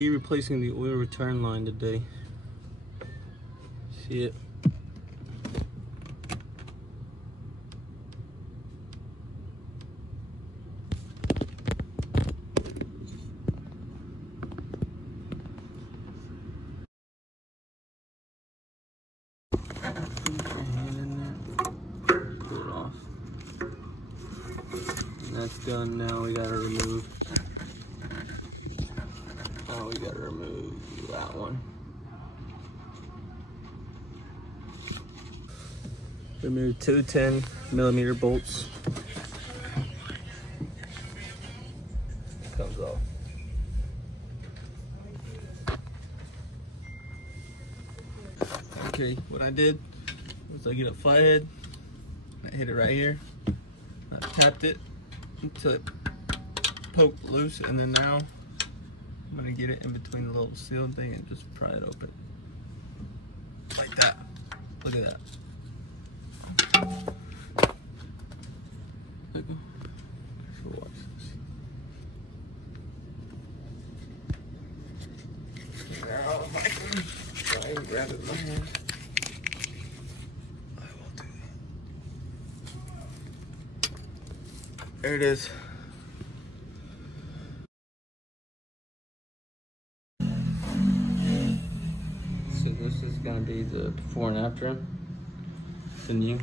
Be replacing the oil return line today. See it? Put your hand in there, pull it off. And that's done. Now we gotta remove. Now we gotta remove that one. Remove two 10mm bolts. Comes off. Okay, what I did was I get a flathead, I hit it right here, I tapped it until it poked loose, and then now I'm gonna get it in between the little seal thing and just pry it open. Like that. Look at that. Look. So watch this. Now if I can try and grab it in my hand. I will do that. There it is. So this is gonna be the before and after. The new.